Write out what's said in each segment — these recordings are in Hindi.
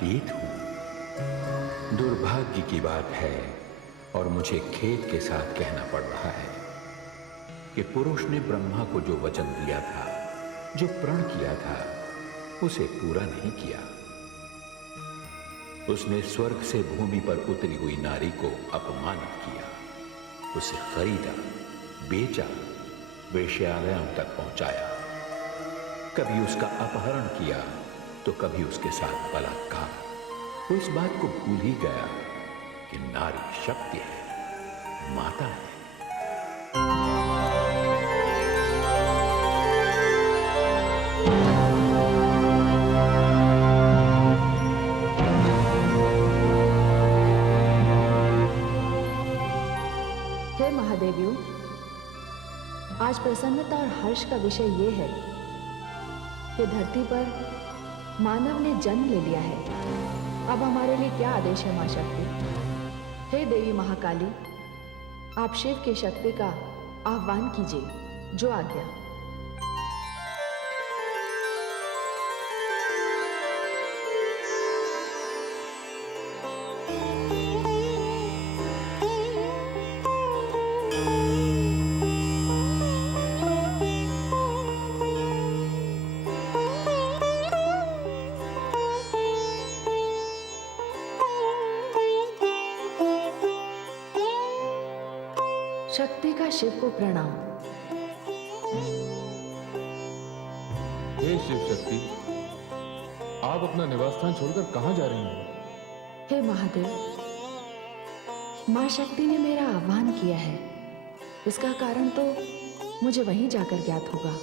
अतीत हूं। दुर्भाग्य की बात है और मुझे खेद के साथ कहना पड़ रहा है कि पुरुष ने ब्रह्मा को जो वचन दिया था, जो प्रण किया था, उसे पूरा नहीं किया। उसने स्वर्ग से भूमि पर उतरी हुई नारी को अपमानित किया, उसे खरीदा, बेचा, वेश्यालयों तक पहुंचाया। कभी उसका अपहरण किया तो कभी उसके साथ बलात्कार। वो इस बात को भूल ही गया कि नारी शक्ति है, माता है। हे महादेवियों, आज प्रसन्नता और हर्ष का विषय ये है कि धरती पर मानव ने जन्म ले लिया है। अब हमारे लिए क्या आदेश है मां शक्ति? हे देवी महाकाली, आप शिव की शक्ति का आह्वान कीजिए, जो आज्ञा। शक्ति का शिव को प्रणाम। हे शिव शक्ति, आप अपना निवास स्थान छोड़कर कहां जा रही हैं? हे महादेव, मां शक्ति ने मेरा आह्वान किया है। इसका कारण तो मुझे वहीं जाकर ज्ञात होगा।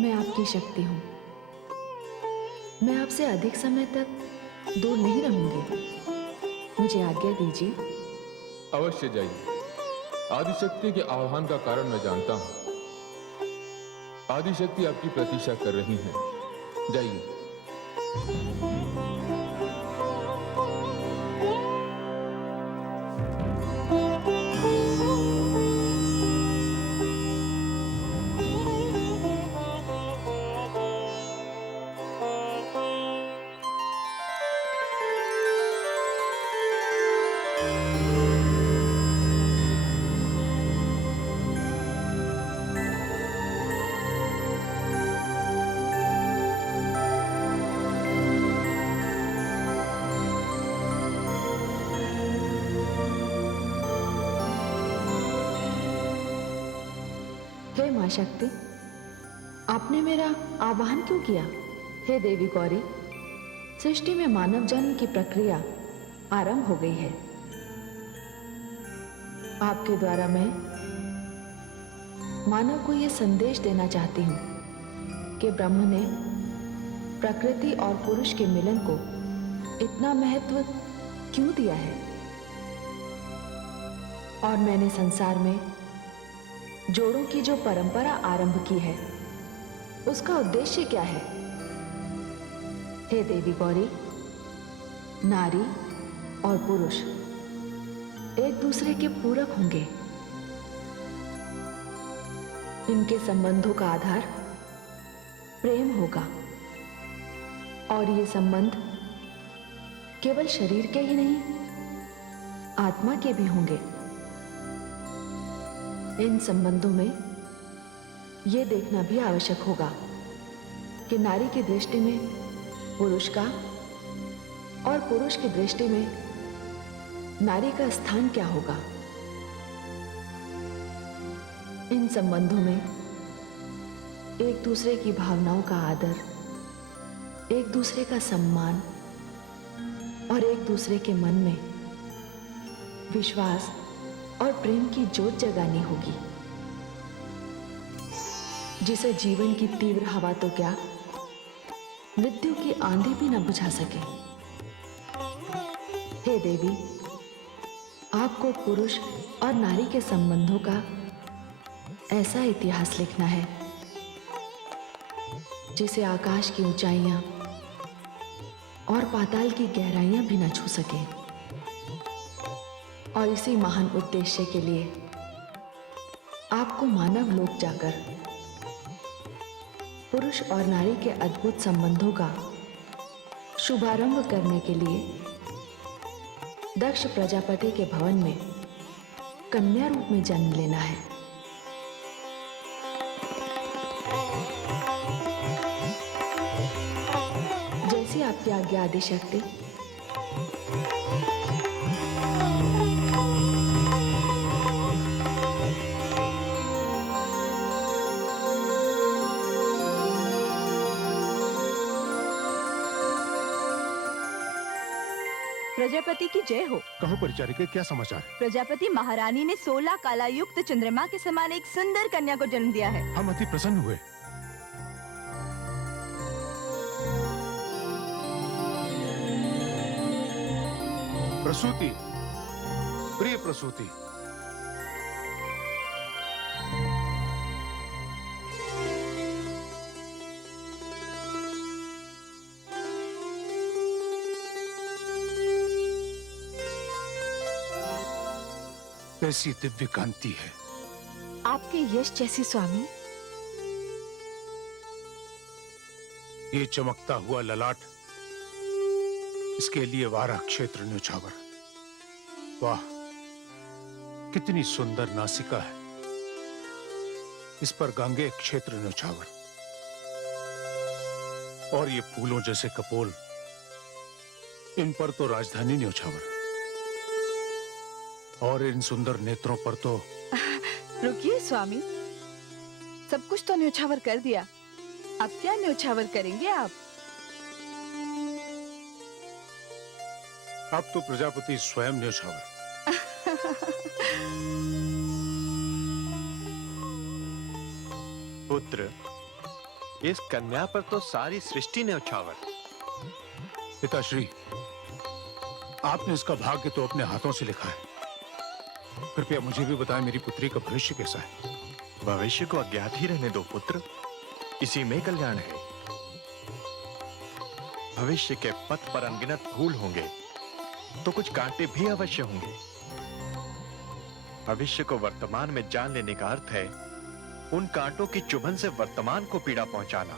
मैं आपकी शक्ति हूं। मैं आपसे अधिक समय तक दूर नहीं रहूंगी। मुझे आज्ञा दीजिए। अवश्य जाइए। आदिशक्ति के आह्वान का कारण मैं जानता हूं। आदिशक्ति आपकी प्रतीक्षा कर रही हैं। जाइए। हे मां शक्ति, आपने मेरा आह्वान क्यों किया? हे देवी गौरी, सृष्टि में मानव जन्म की प्रक्रिया आरंभ हो गई है। आपके द्वारा मैं मानव को यह संदेश देना चाहती हूं कि ब्रह्म ने प्रकृति और पुरुष के मिलन को इतना महत्व क्यों दिया है, और मैंने संसार में जोड़ों की जो परंपरा आरंभ की है, उसका उद्देश्य क्या है? हे देवी गौरी, नारी और पुरुष एक दूसरे के पूरक होंगे। इनके संबंधों का आधार प्रेम होगा, और ये संबंध केवल शरीर के ही नहीं, आत्मा के भी होंगे। इन संबंधों में यह देखना भी आवश्यक होगा कि नारी की दृष्टि में पुरुष का और पुरुष की दृष्टि में नारी का स्थान क्या होगा। इन संबंधों में एक दूसरे की भावनाओं का आदर, एक दूसरे का सम्मान और एक दूसरे के मन में विश्वास और प्रेम की जोत जगानी होगी, जिसे जीवन की तीव्र हवा तो क्या, मृत्यु की आंधी भी न बुझा सके। हे देवी, आपको पुरुष और नारी के संबंधों का ऐसा इतिहास लिखना है जिसे आकाश की ऊंचाइयां और पाताल की गहराइयां भी न छू सके। और इसी महान उद्देश्य के लिए आपको मानव लोक जाकर पुरुष और नारी के अद्भुत संबंधों का शुभारंभ करने के लिए दक्ष प्रजापति के भवन में कन्या रूप में जन्म लेना है। जैसी आपकी आज्ञा आदिशक्ति। प्रजापति की जय हो। कहो परिचारिके, क्या समाचार है? प्रजापति महारानी ने 16 कलायुक्त चंद्रमा के समान एक सुंदर कन्या को जन्म दिया है। हम अति प्रसन्न हुए। प्रसूति, प्रिय प्रसूति, कैसी दिव्य कांति है। आपके यश जैसी स्वामी। ये चमकता हुआ ललाट, इसके लिए वारा क्षेत्र न्योछावर। वाह, कितनी सुंदर नासिका है। इस पर गांगे क्षेत्र न्योछावर, और ये फूलों जैसे कपोल, इन पर तो राजधानी न्योछावर, और इन सुंदर नेत्रों पर तो। रुकिए स्वामी, सब कुछ तो न्योछावर कर दिया, अब क्या न्योछावर करेंगे आप? अब तो प्रजापति स्वयं न्योछावर। पुत्र, इस कन्या पर तो सारी सृष्टि न्योछावर। पिताश्री, आपने इसका भाग्य तो अपने हाथों से लिखा है। कृपया मुझे भी बताएं, मेरी पुत्री का भविष्य कैसा है? भविष्य को अज्ञात ही रहने दो पुत्र, इसी में कल्याण है। भविष्य के पथ पर अनगिनत फूल होंगे तो कुछ कांटे भी अवश्य होंगे। भविष्य को वर्तमान में जान लेने का अर्थ है उन कांटों की चुभन से वर्तमान को पीड़ा पहुंचाना।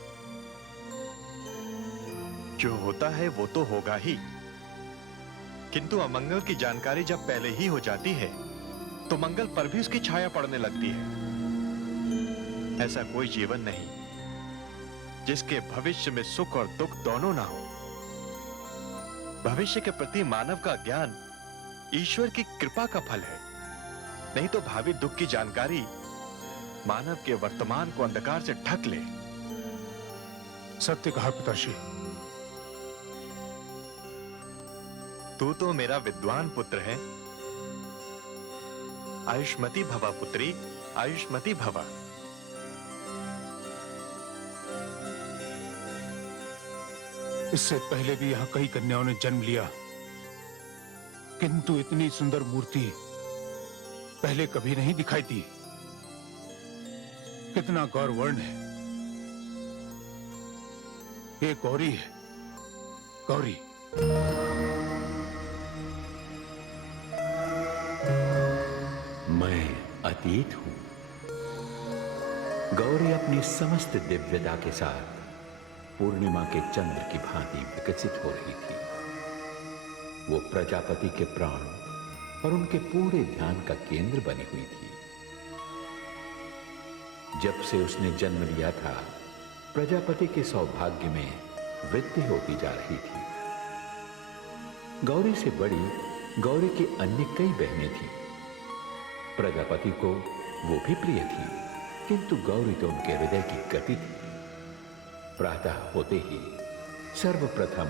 जो होता है वो तो होगा ही, किंतु अमंगल की जानकारी जब पहले ही हो जाती है तो मंगल पर भी उसकी छाया पड़ने लगती है। ऐसा कोई जीवन नहीं जिसके भविष्य में सुख और दुख दोनों ना हो। भविष्य के प्रति मानव का ज्ञान ईश्वर की कृपा का फल है, नहीं तो भावी दुख की जानकारी मानव के वर्तमान को अंधकार से ढक ले। सत्य कहा पिताश्री। तू तो मेरा विद्वान पुत्र है। आयुष्मती भवा पुत्री, आयुष्मती भवा। इससे पहले भी यहाँ कई कन्याओं ने जन्म लिया, किंतु इतनी सुंदर मूर्ति पहले कभी नहीं दिखाई दी। कितना गौरवर्ण है। ये गौरी है, गौरी। मैं अतीत हूं। गौरी अपनी समस्त दिव्यता के साथ पूर्णिमा के चंद्र की भांति विकसित हो रही थी। वो प्रजापति के प्राण और उनके पूरे ध्यान का केंद्र बनी हुई थी। जब से उसने जन्म लिया था, प्रजापति के सौभाग्य में वृद्धि होती जा रही थी। गौरी से बड़ी गौरी की अन्य कई बहनें थीं। प्रजापति को वो भी प्रिय थी, किंतु गौरी तो उनके हृदय की गति थी। प्रातः होते ही सर्वप्रथम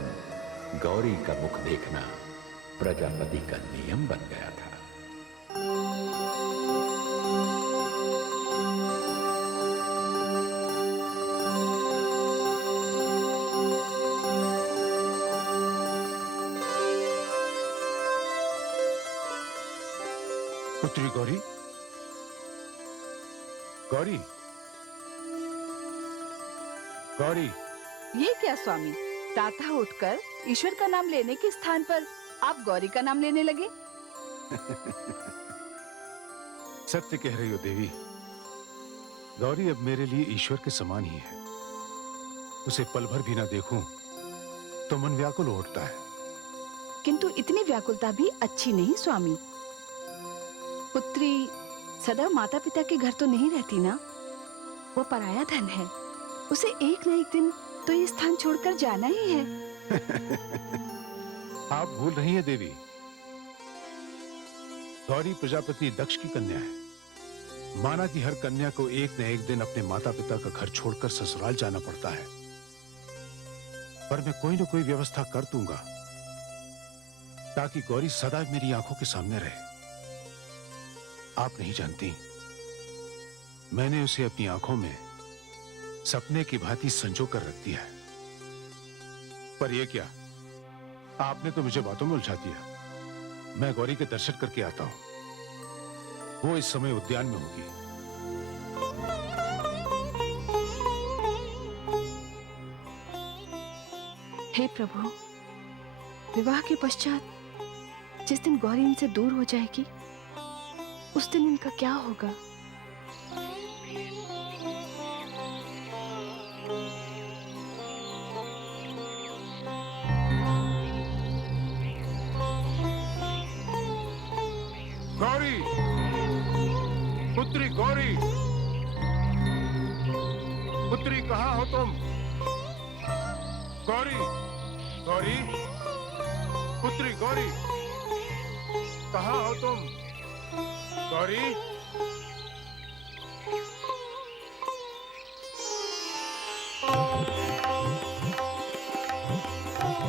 गौरी का मुख देखना प्रजापति का नियम बन गया था। पुत्री गौरी, गौरी, गौरी। ये क्या स्वामी, प्रातः उठकर ईश्वर का नाम लेने के स्थान पर आप गौरी का नाम लेने लगे? सत्य कह रही हो देवी। गौरी अब मेरे लिए ईश्वर के समान ही है। उसे पल भर भी ना देखूं तो मन व्याकुल उठता है। किंतु इतनी व्याकुलता भी अच्छी नहीं स्वामी। पुत्री सदा माता पिता के घर तो नहीं रहती ना, वो पराया धन है, उसे एक न एक दिन तो ये स्थान छोड़कर जाना ही है। आप भूल रही हैं देवी, गौरी प्रजापति दक्ष की कन्या है। माना कि हर कन्या को एक न एक दिन अपने माता पिता का घर छोड़कर ससुराल जाना पड़ता है, पर मैं कोई न कोई व्यवस्था कर दूंगा ताकि गौरी सदा मेरी आंखों के सामने रहे। आप नहीं जानती, मैंने उसे अपनी आंखों में सपने की भांति संजो कर रख दिया है। पर यह क्या, आपने तो मुझे बातों में उलझा दिया। मैं गौरी के दर्शन करके आता हूं, वो इस समय उद्यान में होगी। हे प्रभु, विवाह के पश्चात जिस दिन गौरी इनसे दूर हो जाएगी, उस दिन इनका क्या होगा? गौरी, पुत्री गौरी, पुत्री कहाँ हो तुम? गौरी, गौरी, पुत्री गौरी, कहाँ हो तुम? गौरी,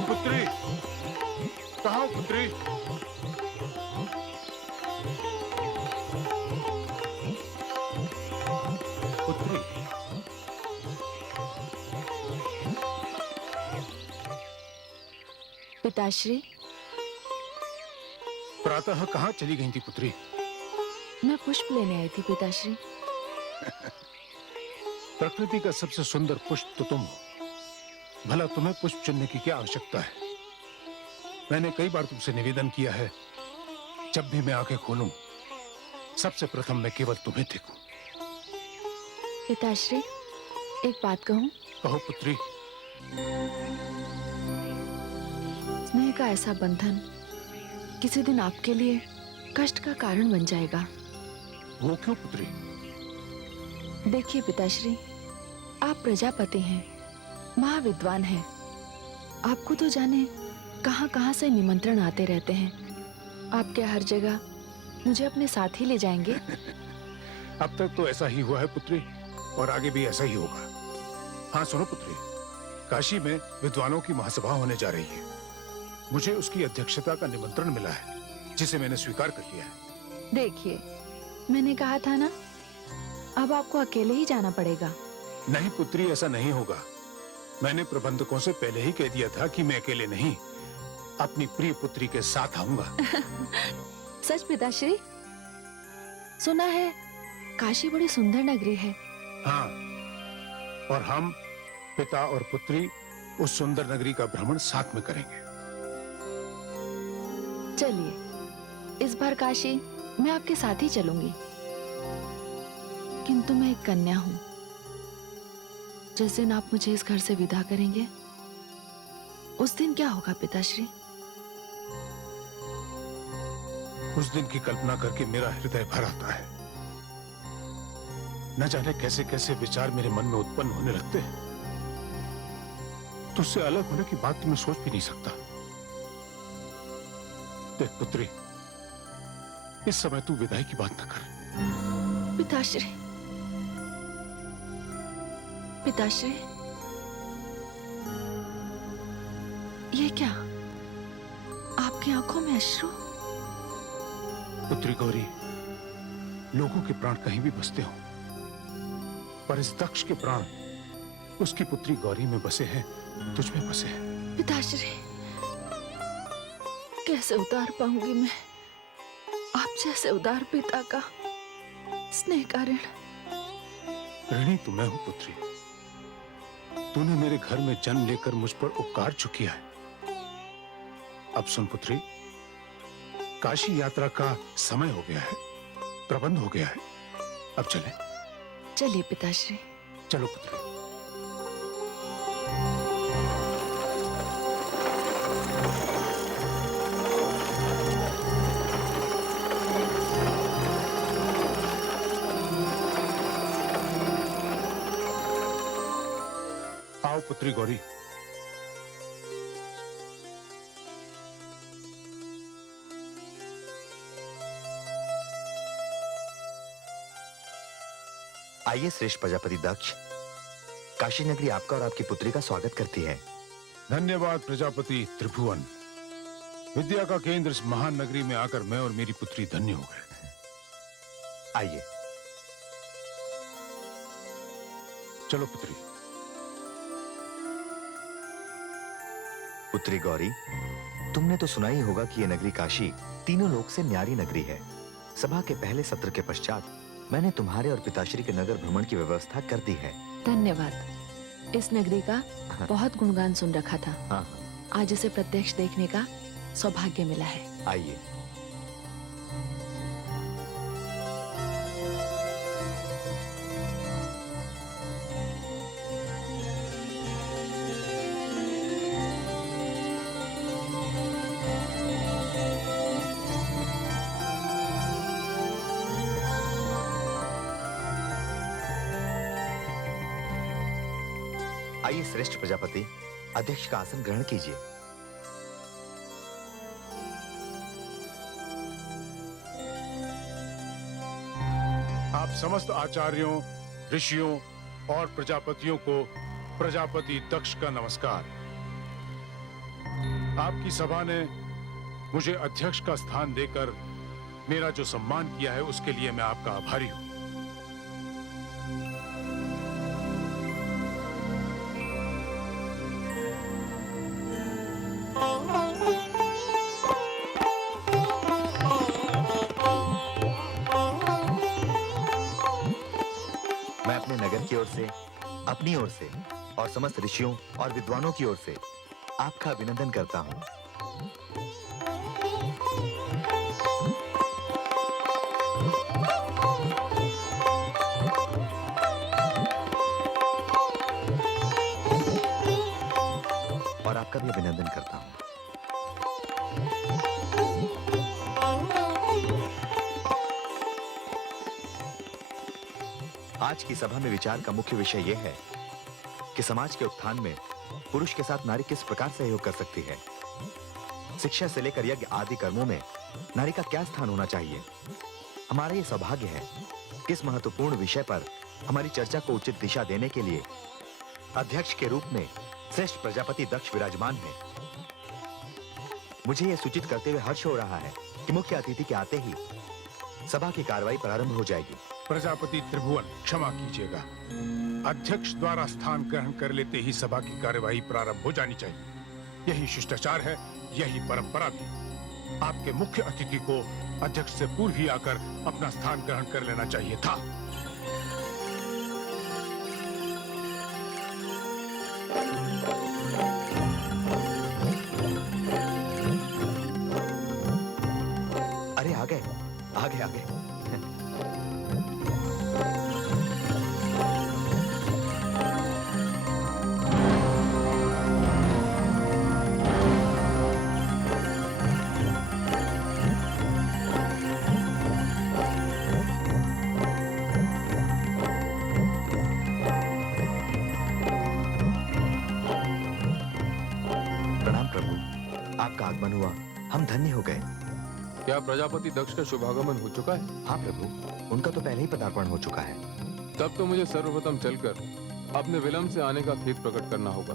पुत्री, कहाँ हो पुत्री? पुत्री, पिताश्री, प्रातः कहाँ चली गई थी पुत्री? मैं पुष्प लेने आई थी पिताश्री। प्रकृति का सबसे सुंदर पुष्प तो तुम हो, भला तुम्हें पुष्प चुनने की क्या आवश्यकता है? मैंने कई बार तुमसे निवेदन किया है, जब भी मैं आंखें खोलूं, सबसे प्रथम मैं केवल तुम्हें देखूं। पिताश्री, एक बात कहूं? कहो पुत्री। स्नेह का ऐसा बंधन किसी दिन आपके लिए कष्ट का कारण बन जाएगा। वो क्यों पुत्री? देखिए पिताश्री, आप प्रजापति हैं, महाविद्वान हैं। आपको तो जाने कहां कहां से निमंत्रण आते रहते हैं। आप क्या हर जगह मुझे अपने साथ ही ले जाएंगे? अब तक तो ऐसा ही हुआ है पुत्री, और आगे भी ऐसा ही होगा। हाँ सुनो पुत्री, काशी में विद्वानों की महासभा होने जा रही है। मुझे उसकी अध्यक्षता का निमंत्रण मिला है, जिसे मैंने स्वीकार कर लिया है। देखिए, मैंने कहा था ना, अब आपको अकेले ही जाना पड़ेगा। नहीं पुत्री, ऐसा नहीं होगा। मैंने प्रबंधकों से पहले ही कह दिया था कि मैं अकेले नहीं, अपनी प्रिय पुत्री के साथ आऊंगा। सच पिताश्री? सुना है काशी बड़ी सुंदर नगरी है। हाँ, और हम पिता और पुत्री उस सुंदर नगरी का भ्रमण साथ में करेंगे। चलिए, इस बार काशी मैं आपके साथ ही चलूंगी। किंतु मैं एक कन्या हूं। जिस दिन आप मुझे इस घर से विदा करेंगे, उस दिन क्या होगा पिताश्री? उस दिन की कल्पना करके मेरा हृदय भर आता है। न जाने कैसे कैसे विचार मेरे मन में उत्पन्न होने लगते हैं। तुझसे अलग होने की बात तो मैं सोच भी नहीं सकता। देख पुत्री, इस समय तू विदाई की बात न कर। पिताश्री, पिताश्री, ये क्या? आपकी आंखों में अश्रु? पुत्री गौरी, लोगों के प्राण कहीं भी बसते हो, पर इस दक्ष के प्राण उसकी पुत्री गौरी में बसे हैं, तुझ में बसे हैं। पिताश्री, कैसे उतार पाऊंगी मैं आप जैसे उदार पिता का स्नेह का ऋण? ऋणी तो मैं हूं पुत्री। तूने मेरे घर में जन्म लेकर मुझ पर उपकार चुकिया है। अब सुन पुत्री, काशी यात्रा का समय हो गया है, प्रबंध हो गया है। अब चलें। चलिए पिताश्री। चलो पुत्री। आओ पुत्री गौरी। आइए श्रेष्ठ प्रजापति दक्ष, काशी नगरी आपका और आपकी पुत्री का स्वागत करती है। धन्यवाद प्रजापति त्रिभुवन। विद्या का केंद्र इस महान नगरी में आकर मैं और मेरी पुत्री धन्य हो गए। आइए। चलो पुत्री। पुत्री गौरी, तुमने तो सुना ही होगा कि यह नगरी काशी तीनों लोक से न्यारी नगरी है। सभा के पहले सत्र के पश्चात मैंने तुम्हारे और पिताश्री के नगर भ्रमण की व्यवस्था कर दी है। धन्यवाद। इस नगरी का बहुत गुणगान सुन रखा था। हाँ। आज इसे प्रत्यक्ष देखने का सौभाग्य मिला है। आइए। आइए श्रेष्ठ प्रजापति, अध्यक्ष का आसन ग्रहण कीजिए। आप समस्त आचार्यों, ऋषियों और प्रजापतियों को प्रजापति दक्ष का नमस्कार। आपकी सभा ने मुझे अध्यक्ष का स्थान देकर मेरा जो सम्मान किया है उसके लिए मैं आपका आभारी हूं। मैं अपने नगर की ओर से, अपनी ओर से और समस्त ऋषियों और विद्वानों की ओर से आपका अभिनंदन करता हूं। और आपका भी अभिनंदन करता हूं। आज की सभा में विचार का मुख्य विषय यह है कि समाज के उत्थान में पुरुष के साथ नारी किस प्रकार सहयोग कर सकती है। शिक्षा से लेकर यज्ञ आदि कर्मों में नारी का क्या स्थान होना चाहिए। हमारा यह सौभाग्य है कि इस महत्वपूर्ण विषय पर हमारी चर्चा को उचित दिशा देने के लिए अध्यक्ष के रूप में श्रेष्ठ प्रजापति दक्ष विराजमान है। मुझे यह सूचित करते हुए हर्ष हो रहा है कि मुख्य अतिथि के आते ही सभा की कार्रवाई प्रारंभ हो जाएगी। प्रजापति त्रिभुवन, क्षमा कीजिएगा। अध्यक्ष द्वारा स्थान ग्रहण कर लेते ही सभा की कार्यवाही प्रारंभ हो जानी चाहिए। यही शिष्टाचार है, यही परंपरा भी। आपके मुख्य अतिथि को अध्यक्ष से पूर्व ही आकर अपना स्थान ग्रहण कर लेना चाहिए था। अरे आ गए, आ गए, आ गए। प्रणाम प्रभु, आपका आगमन हुआ, हम धन्य हो गए। क्या प्रजापति दक्ष का शुभागमन हो चुका है? हाँ प्रभु, उनका तो पहले ही पदार्पण हो चुका है। तब तो मुझे सर्वप्रथम चलकर अपने विलंब से आने का खेद प्रकट करना होगा।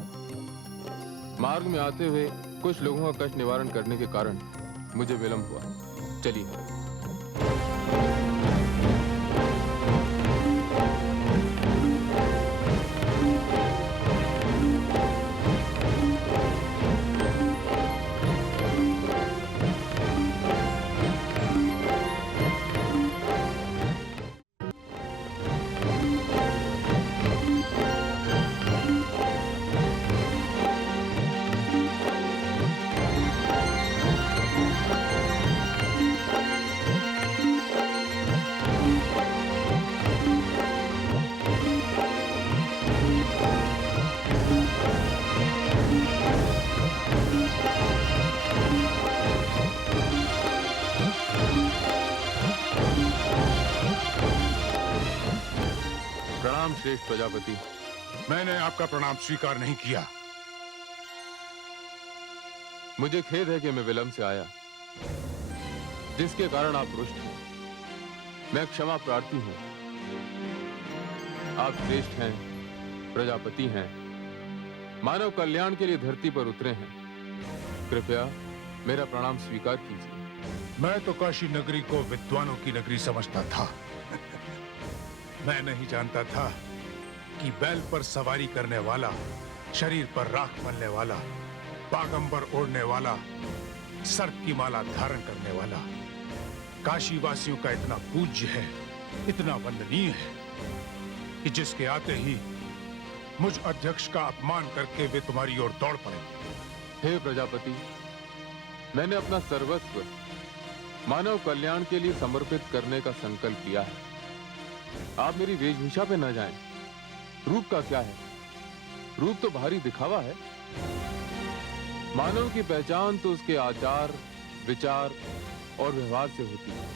मार्ग में आते हुए कुछ लोगों का कष्ट निवारण करने के कारण मुझे विलंब हुआ। चलिए। प्रणाम श्रेष्ठ प्रजापति। मैंने आपका प्रणाम स्वीकार नहीं किया। मुझे खेद है कि मैं विलंब से आया, जिसके कारण आप रुष्ट हैं। मैं क्षमा प्रार्थी हूं। आप श्रेष्ठ हैं, प्रजापति हैं, मानव कल्याण के लिए धरती पर उतरे हैं। कृपया मेरा प्रणाम स्वीकार कीजिए। मैं तो काशी नगरी को विद्वानों की नगरी समझता था। मैं नहीं जानता था कि बैल पर सवारी करने वाला, शरीर पर राख मलने वाला, बागंबर ओढ़ने वाला, सर्प की माला धारण करने वाला काशी वासियों का इतना पूज्य है, इतना वंदनीय है कि जिसके आते ही मुझ अध्यक्ष का अपमान करके वे तुम्हारी ओर दौड़ पड़े। हे प्रजापति, मैंने अपना सर्वस्व मानव कल्याण के लिए समर्पित करने का संकल्प लिया है। आप मेरी वेशभूषा पे न जाएं। रूप का क्या है? रूप तो बाहरी दिखावा है। मानव की पहचान तो उसके आचार, विचार और व्यवहार से होती है।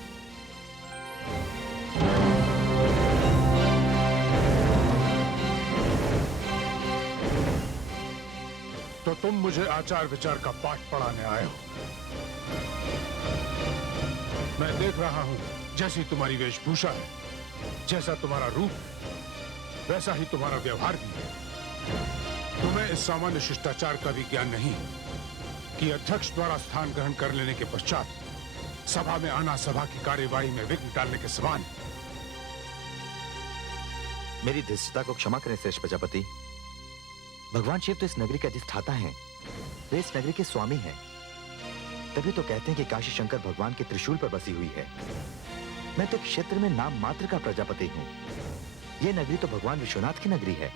तो तुम मुझे आचार विचार का पाठ पढ़ाने आए हो। मैं देख रहा हूं, जैसी तुम्हारी वेशभूषा है, जैसा तुम्हारा रूप, वैसा ही तुम्हारा व्यवहार भी है। तुम्हें इस सामान्य शिष्टाचार का भी ज्ञान नहीं कि अध्यक्ष द्वारा स्थान ग्रहण कर लेने के पश्चात सभा में आना सभा की कार्यवाही में विघ्न डालने के समान। मेरी धृष्टता को क्षमा करें श्रेष्ठ प्रजापति। भगवान शिव तो इस नगरी के अधिष्ठाता हैं, वे इस नगरी के स्वामी हैं। तभी तो कहते हैं कि काशी शंकर भगवान के त्रिशूल पर बसी हुई है। मैं तो क्षेत्र में नाम मात्र का प्रजापति हूँ। ये नगरी तो भगवान विश्वनाथ की नगरी है।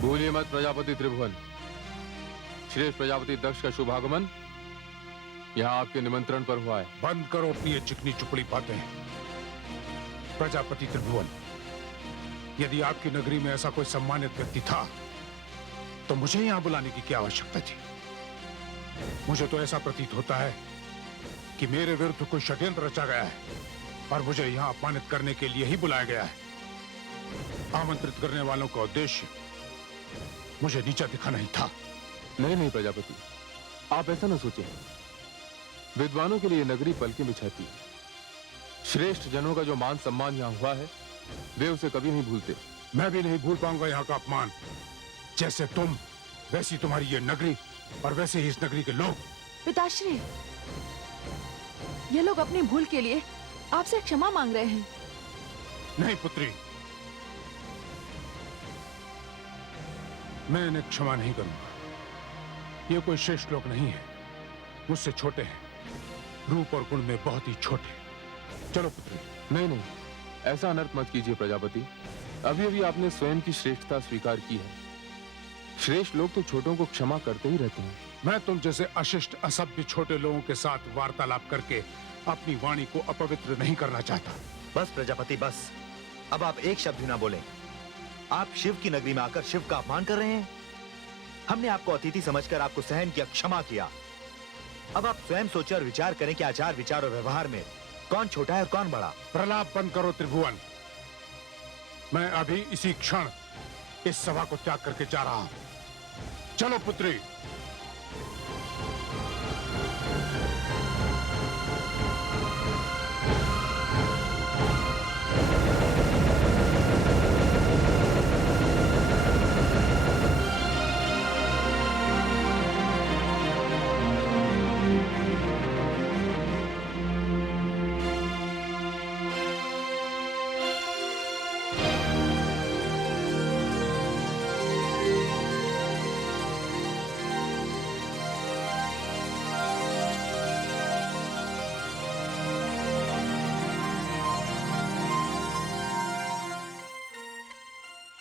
भूलिए मत प्रजापति त्रिभुवन। श्रेष्ठ प्रजापति दक्ष का शुभागमन यहाँ आपके निमंत्रण पर हुआ है। बंद करो अपनी ये चिकनी चुपड़ी बातें। प्रजापति त्रिभुवन, यदि आपकी नगरी में ऐसा कोई सम्मानित व्यक्ति था तो मुझे यहां बुलाने की क्या आवश्यकता थी? मुझे तो ऐसा प्रतीत होता है कि मेरे विरुद्ध कोई षड्यंत्र रचा गया है और मुझे यहां अपमानित करने के लिए ही बुलाया गया है। आमंत्रित करने वालों का उद्देश्य मुझे नीचा दिखाना ही था। नहीं नहीं प्रजापति, आप ऐसा न सोचें। विद्वानों के लिए नगरी पलकें बिछाती है। श्रेष्ठ जनों का जो मान सम्मान यहाँ हुआ है, वे उसे कभी नहीं भूलते। मैं भी नहीं भूल पाऊंगा यहाँ का अपमान। जैसे तुम, वैसी तुम्हारी ये नगरी और वैसे ही इस नगरी के लोग। पिताश्री, ये लोग अपनी भूल के लिए आपसे क्षमा मांग रहे हैं। नहीं पुत्री, मैं इन्हें क्षमा नहीं करूंगा। ये कोई श्रेष्ठ लोग नहीं है, मुझसे छोटे हैं, रूप और गुण में बहुत ही छोटे। चलो पुत्री। नहीं नहीं, ऐसा अनर्थ मत कीजिए प्रजापति। अभी अभी आपने स्वयं की श्रेष्ठता स्वीकार की है। श्रेष्ठ लोग तो छोटों को क्षमा करते ही रहते हैं। मैं तुम जैसे अशिष्ट असभ्य छोटे लोगों के साथ वार्तालाप करके अपनी वाणी को अपवित्र नहीं करना चाहता। बस प्रजापति बस, अब आप एक शब्द भी ना बोलें। आप शिव की नगरी में आकर शिव का अपमान कर रहे हैं। हमने आपको अतिथि समझकर आपको सहन किया, क्षमा किया। अब आप स्वयं सोचें और विचार करें कि आचार विचार और व्यवहार में कौन छोटा है और कौन बड़ा। प्रलाप बंद करो त्रिभुवन। मैं अभी इसी क्षण इस सभा को त्याग करके जा रहा हूं। चलो पुत्री।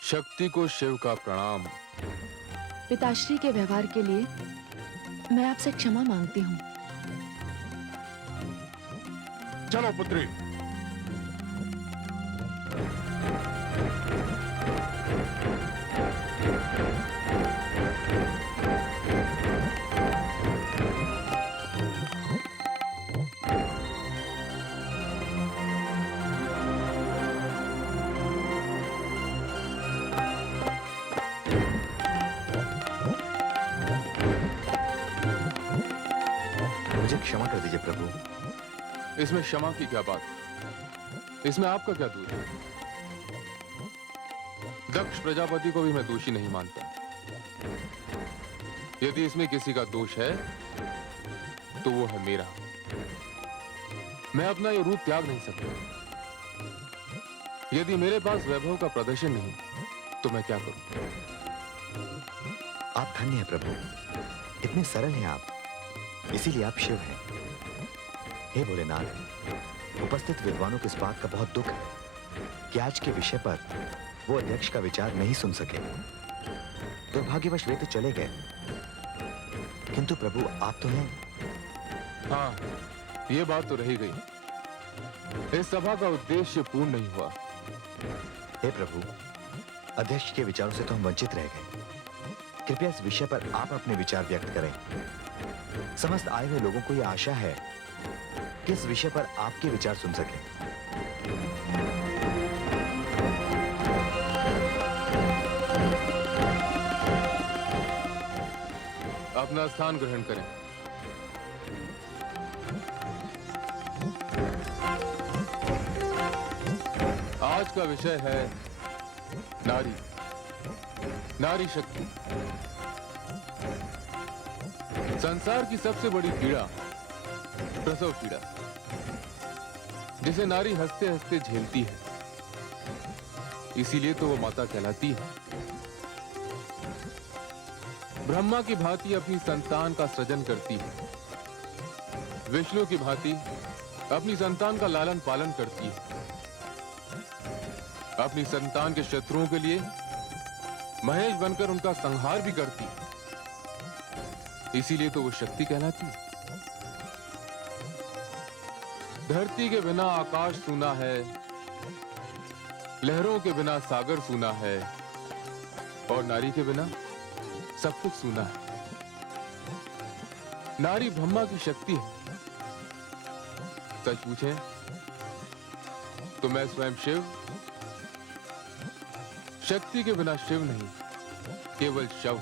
शक्ति को शिव का प्रणाम। पिताश्री के व्यवहार के लिए मैं आपसे क्षमा मांगती हूँ। चलो पुत्री। क्षमा कर दीजिए प्रभु। इसमें क्षमा की क्या बात? इसमें आपका क्या दोष है? दक्ष प्रजापति को भी मैं दोषी नहीं मानता। यदि इसमें किसी का दोष है तो वो है मेरा। मैं अपना ये रूप त्याग नहीं सकता। यदि मेरे पास वैभव का प्रदर्शन नहीं तो मैं क्या करूं? आप धन्य हैं प्रभु, इतने सरल हैं आप, इसीलिए आप शिव हैं। हे भोलेनाथ, उपस्थित विद्वानों को इस बात का बहुत दुख है कि आज के विषय पर वो अध्यक्ष का विचार नहीं सुन सके। दुर्भाग्यवश वे तो चले गए, किंतु प्रभु आप तो हैं। हाँ, ये बात तो रही गई। इस सभा का उद्देश्य पूर्ण नहीं हुआ। हे प्रभु, अध्यक्ष के विचारों से तो हम वंचित रह गए। कृपया इस विषय पर आप अपने विचार व्यक्त करें। समस्त आए हुए लोगों को यह आशा है कि इस विषय पर आपके विचार सुन सकें। अपना स्थान ग्रहण करें। आज का विषय है नारी, नारी शक्ति। संसार की सबसे बड़ी पीड़ा प्रसव पीड़ा, जिसे नारी हंसते हंसते झेलती है, इसीलिए तो वो माता कहलाती है। ब्रह्मा की भांति अपनी संतान का सृजन करती है, विष्णु की भांति अपनी संतान का लालन पालन करती है, अपनी संतान के शत्रुओं के लिए महेश बनकर उनका संहार भी करती है, इसीलिए तो वो शक्ति कहलाती है। धरती के बिना आकाश सूना है, लहरों के बिना सागर सूना है, और नारी के बिना सब कुछ सूना है। नारी ब्रह्मा की शक्ति है। सच पूछे तो मैं स्वयं शिव, शक्ति के बिना शिव नहीं, केवल शव।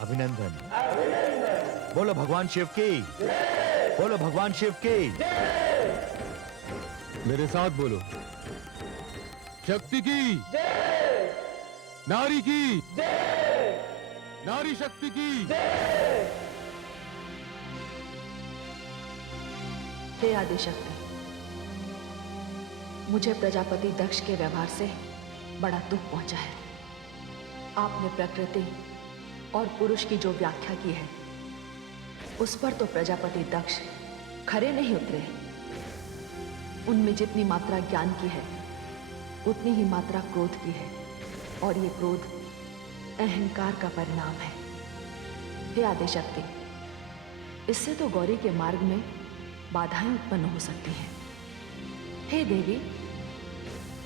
अभिनंदन। बोलो भगवान शिव की, बोलो भगवान शिव की। मेरे साथ बोलो, शक्ति की, नारी की, नारी शक्ति की। हे आदिशक्ति, मुझे प्रजापति दक्ष के व्यवहार से बड़ा दुख पहुंचा है। आपने प्रकृति और पुरुष की जो व्याख्या की है, उस पर तो प्रजापति दक्ष खरे नहीं उतरे। उनमें जितनी मात्रा ज्ञान की है, उतनी ही मात्रा क्रोध की है, और ये क्रोध अहंकार का परिणाम है। हे आदिशक्ति, इससे तो गौरी के मार्ग में बाधाएं उत्पन्न हो सकती हैं। हे देवी,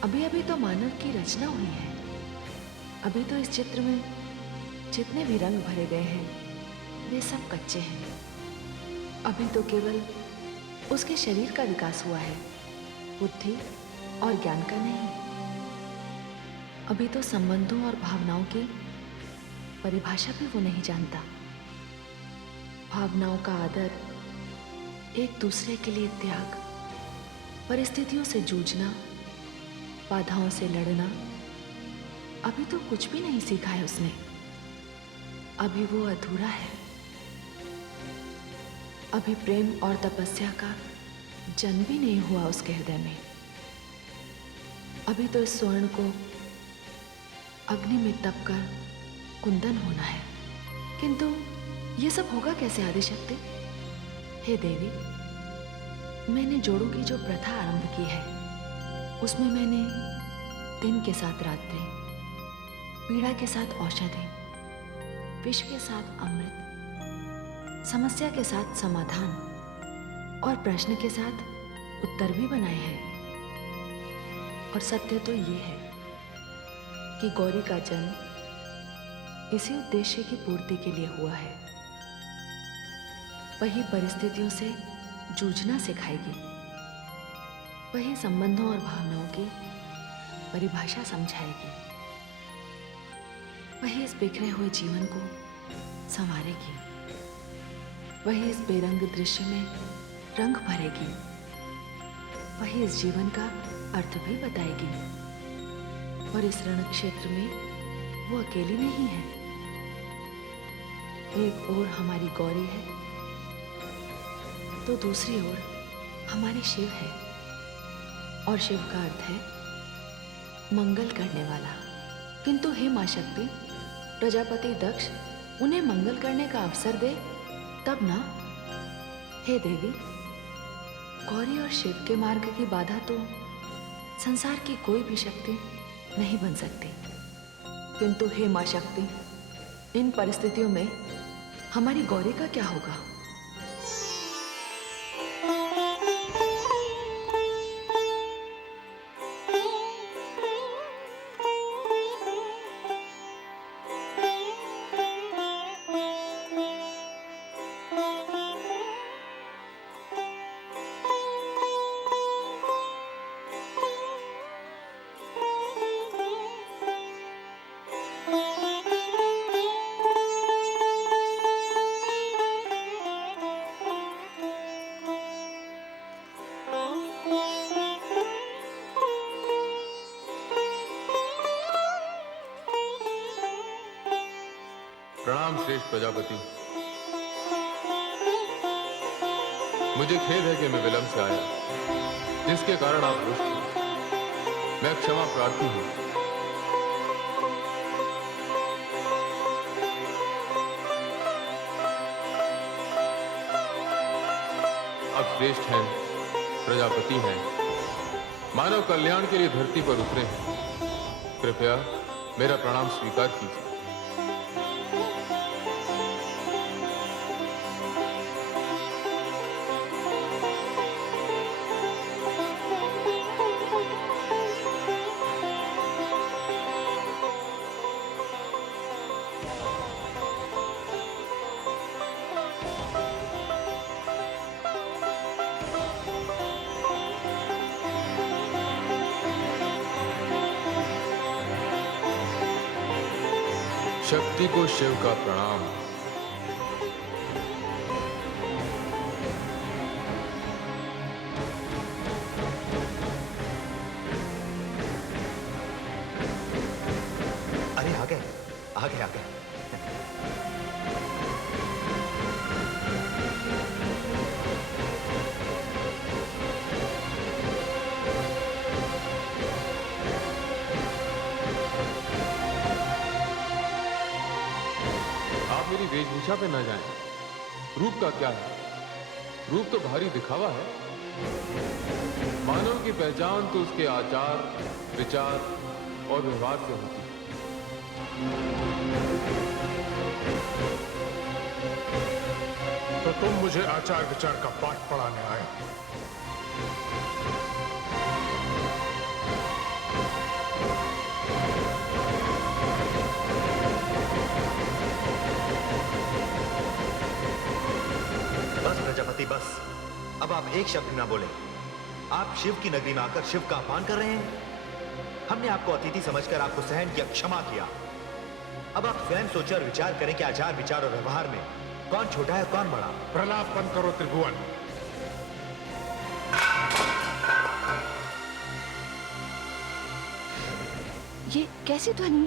अभी अभी तो मानव की रचना हुई है। अभी तो इस चित्र में जितने भी रंग भरे गए हैं, वे सब कच्चे हैं। अभी तो केवल उसके शरीर का विकास हुआ है, बुद्धि और ज्ञान का नहीं। अभी तो संबंधों और भावनाओं की परिभाषा भी वो नहीं जानता। भावनाओं का आदर, एक दूसरे के लिए त्याग, परिस्थितियों से जूझना, बाधाओं से लड़ना, अभी तो कुछ भी नहीं सीखा है उसने। अभी वो अधूरा है। अभी प्रेम और तपस्या का जन्म भी नहीं हुआ उसके हृदय में। अभी तो इस स्वर्ण को अग्नि में तपकर कुंदन होना है। किंतु ये सब होगा कैसे आदिशक्ति? हे देवी, मैंने जोड़ों की जो प्रथा आरंभ की है, उसमें मैंने दिन के साथ रात्रि, पीड़ा के साथ औषधि, विष के साथ अमृत, समस्या के साथ समाधान और प्रश्न के साथ उत्तर भी बनाए हैं। और सत्य तो ये है कि गौरी का जन्म इसी उद्देश्य की पूर्ति के लिए हुआ है। वही परिस्थितियों से जूझना सिखाएगी, वही संबंधों और भावनाओं की परिभाषा समझाएगी, वही इस बिखरे हुए जीवन को संवारेगी। वही इस बेरंग दृश्य में रंग भरेगी, वही इस जीवन का अर्थ भी बताएगी। और इस रण क्षेत्र में वो अकेली नहीं है। एक ओर हमारी गौरी है तो दूसरी ओर हमारे शिव है। और शिव का अर्थ है मंगल करने वाला। किंतु हे मां शक्ति, प्रजापति दक्ष उन्हें मंगल करने का अवसर दे तब ना। हे देवी, गौरी और शिव के मार्ग की बाधा तो संसार की कोई भी शक्ति नहीं बन सकती। किंतु हे मां शक्ति, इन परिस्थितियों में हमारी गौरी का क्या होगा? प्रणाम श्रेष्ठ प्रजापति। मुझे खेद है कि मैं विलंब से आया, जिसके कारण आप रुष्ट हैं। मैं क्षमा प्रार्थी हूं। आप श्रेष्ठ हैं, प्रजापति हैं, मानव कल्याण के लिए धरती पर उतरे हैं। कृपया मेरा प्रणाम स्वीकार कीजिए। शक्ति को शिव का प्रणाम। अरे आ गए, आ गए, आ गए। मेरी वेशभूषा पे न जाएं। रूप का क्या है? रूप तो भारी दिखावा है। मानव की पहचान तो उसके आचार, विचार और व्यवहार से होती है। तो तुम मुझे आचार विचार का पाठ पढ़ाने आए हो। बस प्रजापति, बस। अब आप एक शब्द ना बोले। आप शिव की नगरी में आकर शिव का अपमान कर रहे हैं। हमने आपको अतिथि समझकर आपको सहन किया, क्षमा किया। अब आप स्वयं सोचें और विचार करें कि आचार विचार और व्यवहार में कौन छोटा है कौन बड़ा। प्रलाप बंद करो त्रिभुवन। ये कैसी ध्वनि?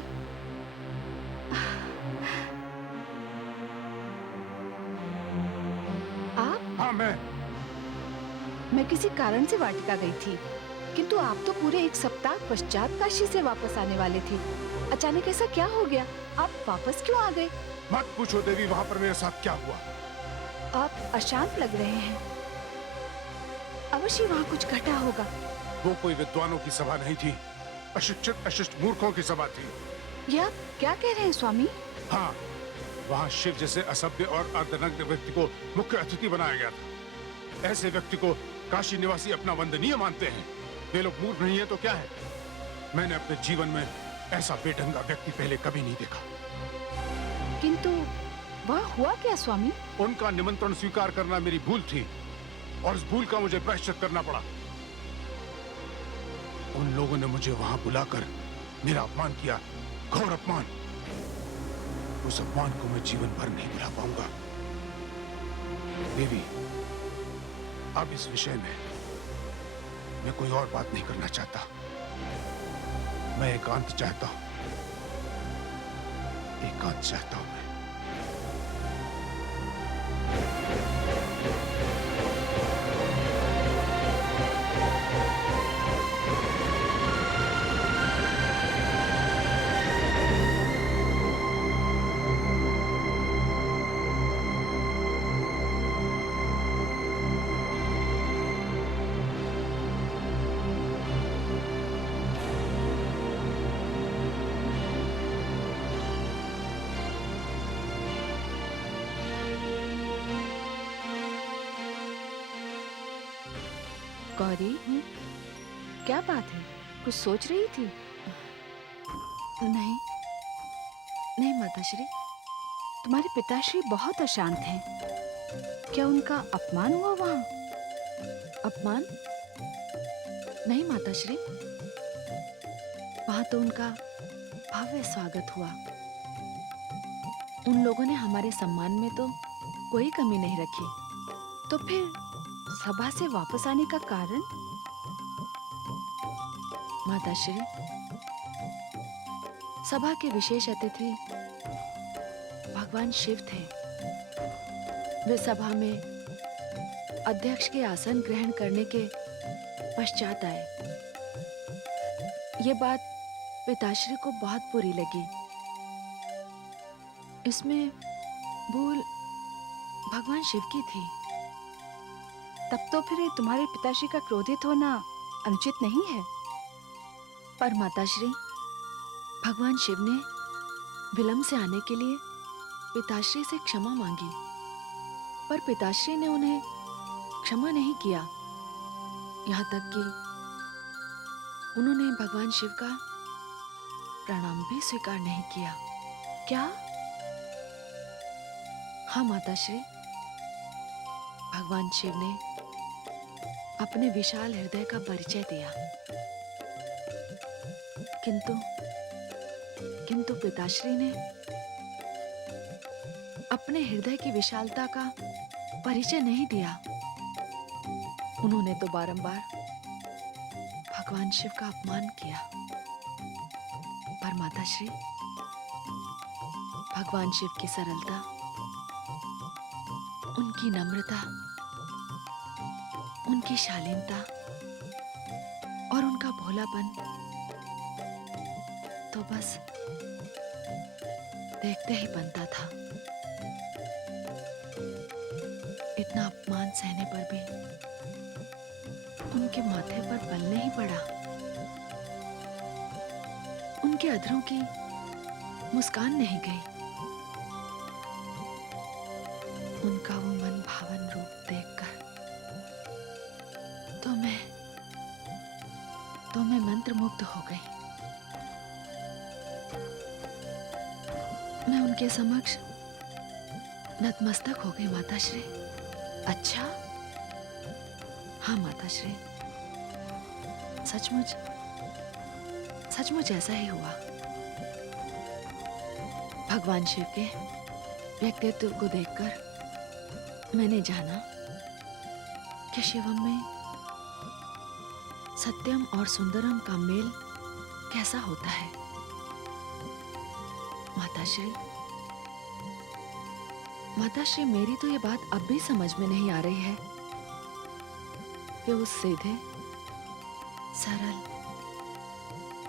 आप? हाँ, मैं किसी कारण से वाटिका गई थी, किंतु आप तो पूरे एक सप्ताह पश्चात काशी से वापस आने वाले थे। अचानक ऐसा क्या हो गया? आप वापस क्यों आ गए? मत पूछो देवी, वहां पर मेरे साथ क्या हुआ। आप अशांत लग रहे हैं। अवश्य वहाँ कुछ घटा होगा। वो कोई विद्वानों की सभा नहीं थी, अशिक्षित अशिष्ट मूर्खों की सभा थी। ये आप क्या कह रहे हैं स्वामी? हाँ, वहाँ शिव जैसे असभ्य और अर्धनग्न व्यक्ति को मुख्य अतिथि बनाया गया था। ऐसे व्यक्ति को काशी निवासी अपना वंदनीय मानते हैं। वे लोग मूर्ख नहीं है तो क्या है? मैंने अपने जीवन में ऐसा बेढंगा व्यक्ति पहले कभी नहीं देखा। किंतु वहाँ हुआ क्या स्वामी? उनका निमंत्रण स्वीकार करना मेरी भूल थी और उस भूल का मुझे प्रायश्चित करना पड़ा। उन लोगों ने मुझे वहां बुलाकर मेरा अपमान किया, घोर अपमान। उस अपमान को मैं जीवन भर नहीं भुला पाऊंगा। देवी, अब इस विषय में मैं कोई और बात नहीं करना चाहता। मैं एकांत चाहता हूं, एकांत चाहता हूं मैं। गौरी, क्या बात है? कुछ सोच रही थी? नहीं, नहीं माताश्री। तुम्हारे पिताश्री बहुत अशांत हैं। क्या उनका अपमान हुआ वहां? अपमान? नहीं माताश्री, वहां तो उनका भव्य स्वागत हुआ। उन लोगों ने हमारे सम्मान में तो कोई कमी नहीं रखी। तो फिर सभा से वापस आने का कारण? माताश्री, सभा के विशेष अतिथि भगवान शिव थे। वे सभा में अध्यक्ष के आसन ग्रहण करने के पश्चात आए। ये बात पिताश्री को बहुत बुरी लगी। इसमें भूल भगवान शिव की थी। तब तो फिर तुम्हारे पिताश्री का क्रोधित होना अनुचित नहीं है। पर माताश्री, भगवान शिव ने विलंब से आने के लिए पिताश्री से क्षमा मांगी, पर पिताश्री ने उन्हें क्षमा नहीं किया। यहाँ तक कि उन्होंने भगवान शिव का प्रणाम भी स्वीकार नहीं किया। क्या? हाँ माताश्री, भगवान शिव ने अपने विशाल हृदय का परिचय दिया, किंतु पिताश्री ने अपने हृदय की विशालता का परिचय नहीं दिया। उन्होंने तो बारंबार भगवान शिव का अपमान किया। पर माताश्री, भगवान शिव की सरलता, उनकी नम्रता, उनकी शालीनता और उनका भोलापन तो बस देखते ही बनता था। इतना अपमान सहने पर भी उनके माथे पर बल नहीं पड़ा। उनके अधरों की मुस्कान नहीं गई। उनका वो मन भावन रूप देखकर तो मैं मंत्रमुग्ध हो गई। मैं उनके समक्ष नतमस्तक हो गई माताश्री। अच्छा, हाँ माताश्री, सचमुच ऐसा ही हुआ। भगवान शिव के व्यक्तित्व को देखकर मैंने जाना कि शिवम में सत्यम और सुंदरम का मेल कैसा होता है। माताश्री, मेरी तो ये बात अब भी समझ में नहीं आ रही है कि उस सीधे, सरल,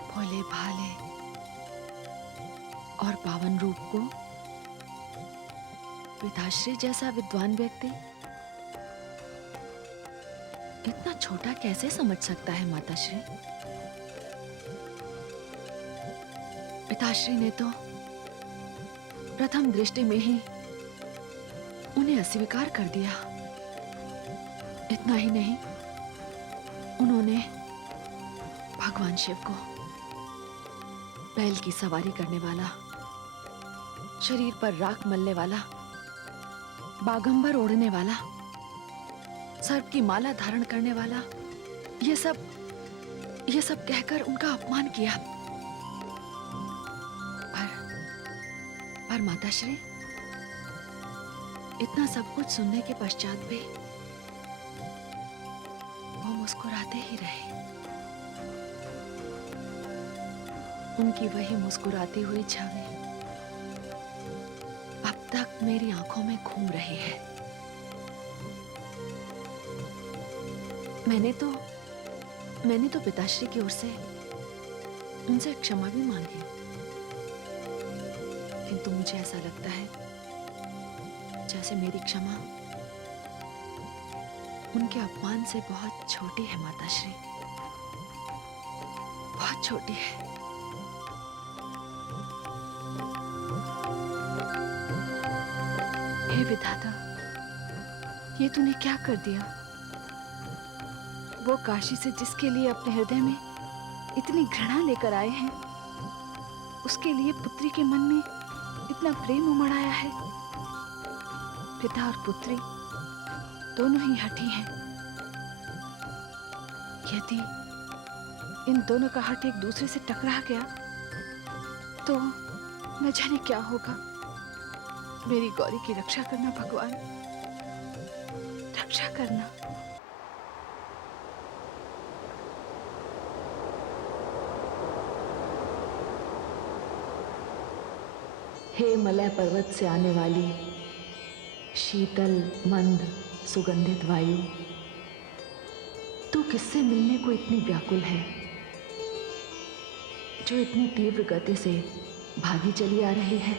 भोले भाले और पावन रूप को पिताश्री जैसा विद्वान व्यक्ति इतना छोटा कैसे समझ सकता है। माताश्री, पिताश्री ने तो प्रथम दृष्टि में ही उन्हें अस्वीकार कर दिया। इतना ही नहीं, उन्होंने भगवान शिव को बैल की सवारी करने वाला, शरीर पर राख मलने वाला, बागंबर ओढ़ने वाला, सर्प की माला धारण करने वाला, ये सब कहकर उनका अपमान किया। पर माताश्री, इतना सब कुछ सुनने के पश्चात भी वो मुस्कुराते ही रहे। उनकी वही मुस्कुराती हुई छवि अब तक मेरी आंखों में घूम रही है। मैंने तो पिताश्री की ओर से उनसे क्षमा भी मांगी, किंतु मुझे ऐसा लगता है जैसे मेरी क्षमा उनके अपमान से बहुत छोटी है माताश्री, बहुत छोटी है। हे विधाता, ये तूने क्या कर दिया? वो काशी से जिसके लिए अपने हृदय में इतनी घृणा लेकर आए हैं, उसके लिए पुत्री के मन में इतना प्रेम उमड़ आया है। पिता और पुत्री दोनों ही हठी हैं। यदि इन दोनों का हट एक दूसरे से टकरा गया तो न जाने क्या होगा। मेरी गौरी की रक्षा करना भगवान, रक्षा करना। हे मलय पर्वत से आने वाली शीतल मंद सुगंधित वायु, तू किससे मिलने को इतनी व्याकुल है, जो इतनी तीव्र गति से भागी चली आ रही है?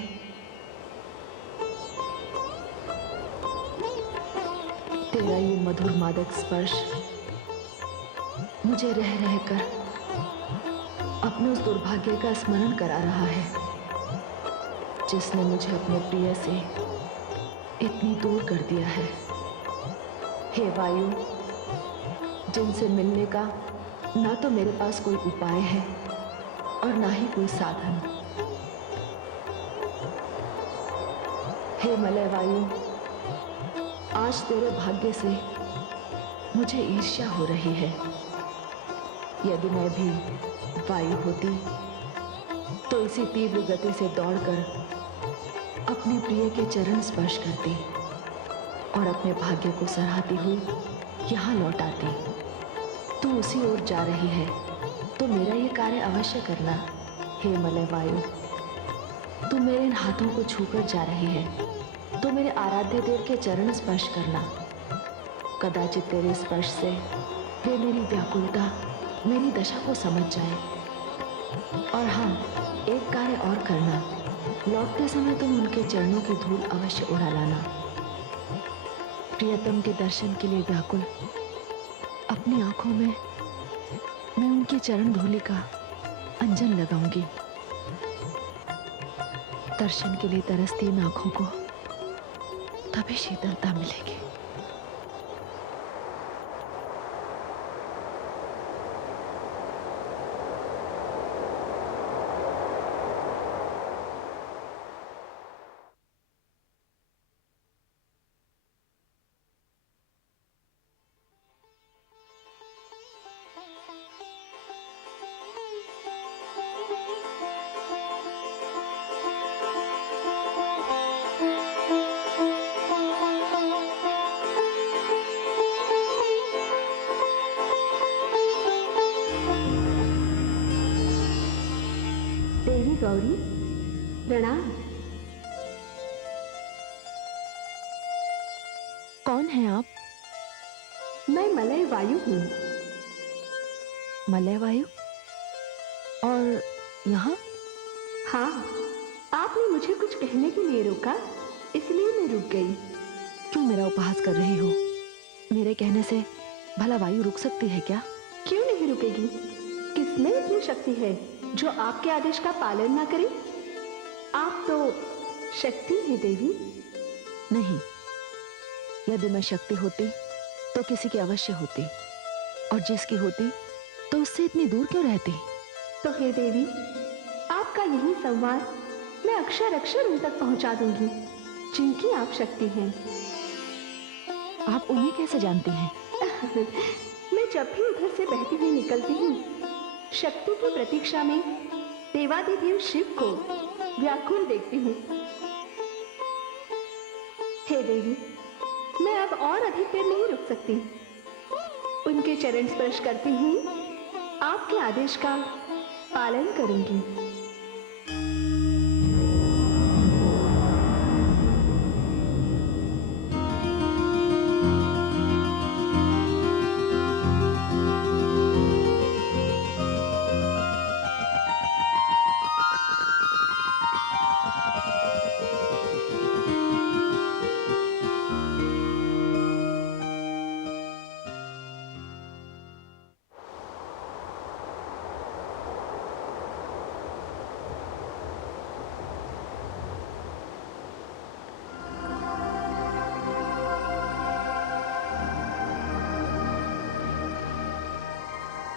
तेरा ये मधुर मादक स्पर्श मुझे रह रहकर अपने उस दुर्भाग्य का स्मरण करा रहा है, जिसने मुझे अपने प्रिय से इतनी दूर कर दिया है। हे वायु, जिनसे मिलने का ना तो मेरे पास कोई उपाय है और ना ही कोई साधन। हे मलय वायु, आज तेरे भाग्य से मुझे ईर्ष्या हो रही है। यदि मैं भी वायु होती तो इसी तीव्र गति से दौड़कर अपने प्रिय के चरण स्पर्श करती और अपने भाग्य को सराहती हुई यहाँ लौट आती। तू उसी ओर जा रही है तो मेरा ये कार्य अवश्य करना। हे मलय वायु, तू मेरे इन हाथों को छूकर जा रही है तो मेरे आराध्य देव के चरण स्पर्श करना। कदाचित तेरे स्पर्श से वे मेरी व्याकुलता, मेरी दशा को समझ जाए। और हाँ, एक कार्य और करना, लौटते समय तुम उनके चरणों की धूल अवश्य उड़ा लाना। प्रियतम के दर्शन के लिए व्याकुल अपनी आंखों में मैं उनकी चरण धूलि का अंजन लगाऊंगी। दर्शन के लिए तरसती इन आंखों को तभी शीतलता मिलेगी। देवी गौरी, प्रणाम। कौन है आप? मैं मलय वायु हूँ। मलय वायु? और यहाँ? हाँ, आपने मुझे कुछ कहने के लिए रोका, इसलिए मैं रुक गई। क्यों मेरा उपहास कर रही हो? मेरे कहने से भला वायु रुक सकती है क्या? क्यों नहीं रुकेगी? किसमें इतनी शक्ति है जो आपके आदेश का पालन ना करे? आप तो शक्ति है देवी। नहीं, यदि मैं शक्ति होती तो किसी की अवश्य होती, और जिसकी होती तो उससे इतनी दूर क्यों रहती? तो हे देवी, आपका यही संवाद मैं अक्षर अक्षर उन तक पहुंचा दूंगी जिनकी आप शक्ति हैं। आप उन्हें कैसे जानती हैं? मैं जब भी उधर से बहती हुई निकलती हूँ, शक्ति की प्रतीक्षा में देवादिदेव शिव को व्याकुल देखती हूँ। हे हे देवी, मैं अब और अधिक देर नहीं रुक सकती। उनके चरण स्पर्श करती हुई आपके आदेश का पालन करूंगी।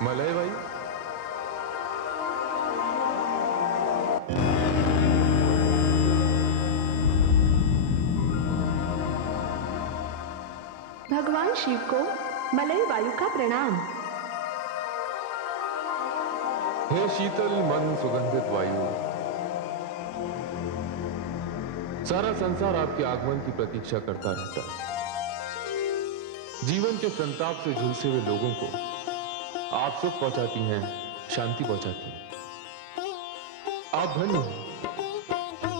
मलय भाई, भगवान शिव को मलय वायु का प्रणाम। हे शीतल मन सुगंधित वायु, सारा संसार आपके आगमन की प्रतीक्षा करता रहता है। जीवन के संताप से झुलसे हुए लोगों को आप सुख पहुंचाती हैं, शांति पहुंचाती हैं। आप धन्य हैं,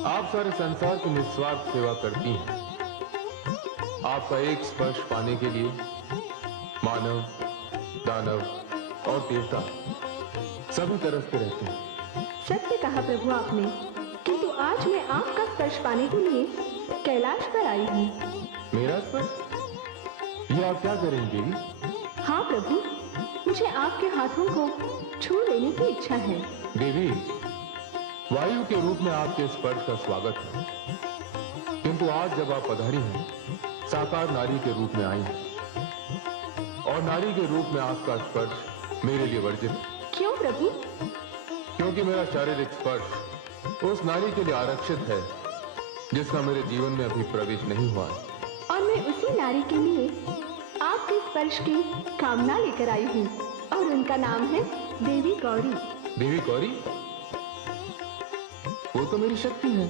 आप सारे संसार की निस्वार्थ सेवा करती हैं। आपका एक स्पर्श पाने के लिए मानव, दानव और देवता सभी तरसते रहते हैं। सत्य कहा प्रभु आपने, किंतु आज मैं आपका स्पर्श पाने के लिए कैलाश पर आई हूँ। मेरा स्पर्श? ये आप क्या करेंगे देवी? हाँ प्रभु, मुझे आपके हाथों को छू लेने की इच्छा है। देवी, वायु के रूप में आपके स्पर्श का स्वागत है, किंतु आज जब आप पधारी हैं, साकार नारी के रूप में आई हैं, और नारी के रूप में आपका स्पर्श मेरे लिए वर्जित है। क्यों प्रभु? क्योंकि मेरा शारीरिक स्पर्श उस नारी के लिए आरक्षित है जिसका मेरे जीवन में अभी प्रवेश नहीं हुआ है। और मैं उसी नारी के लिए आपके स्पर्श की कामना लेकर आई हूँ, और उनका नाम है देवी गौरी। देवी गौरी? वो तो मेरी शक्ति है।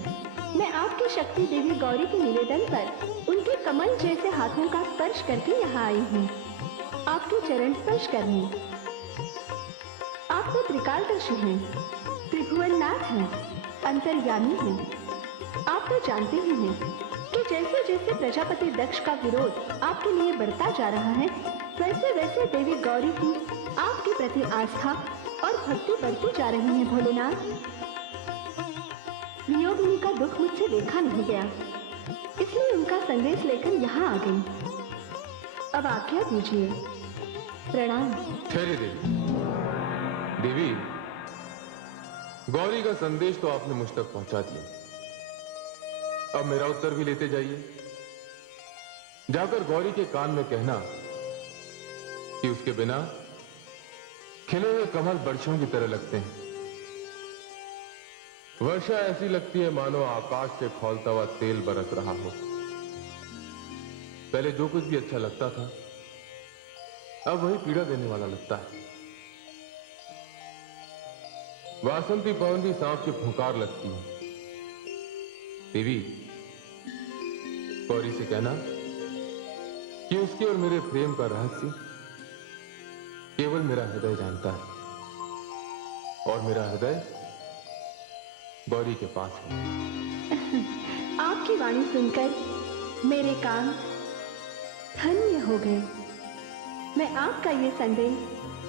मैं आपकी शक्ति देवी गौरी के निवेदन पर उनके कमल जैसे हाथों का स्पर्श करके यहाँ आई हूँ, आपके चरण स्पर्श करने। आप तो त्रिकालदर्शी हैं, त्रिभुवननाथ हैं, अंतर्यामी हैं। आप तो जानते ही हैं कि जैसे जैसे प्रजापति दक्ष का विरोध आपके लिए बढ़ता जा रहा है, वैसे वैसे देवी गौरी की आपके प्रति आस्था और भक्ति बढ़ती जा रही है। भोलेनाथ, वियोगिनी का दुख मुझसे देखा नहीं गया, इसलिए उनका संदेश लेकर यहाँ आ गई। अब आज्ञा दीजिए। प्रणाम। ठहरे देवी। देवी, गौरी का संदेश तो आपने मुझ तक पहुंचा दिया, अब मेरा उत्तर भी लेते जाइए। जाकर गौरी के कान में कहना कि उसके बिना खिले हुए कमल वर्षों की तरह लगते हैं। वर्षा ऐसी लगती है मानो आकाश से खौलता हुआ तेल बरस रहा हो। पहले जो कुछ भी अच्छा लगता था, अब वही पीड़ा देने वाला लगता है। वासंती पवन भी सांप की फुंकार लगती है। देवी, गौरी से कहना कि उसके और मेरे प्रेम का रहस्य केवल मेरा हृदय जानता है, और मेरा हृदय गौरी के पास है। आपकी वाणी सुनकर मेरे कान धन्य हो गए। मैं आपका ये संदेश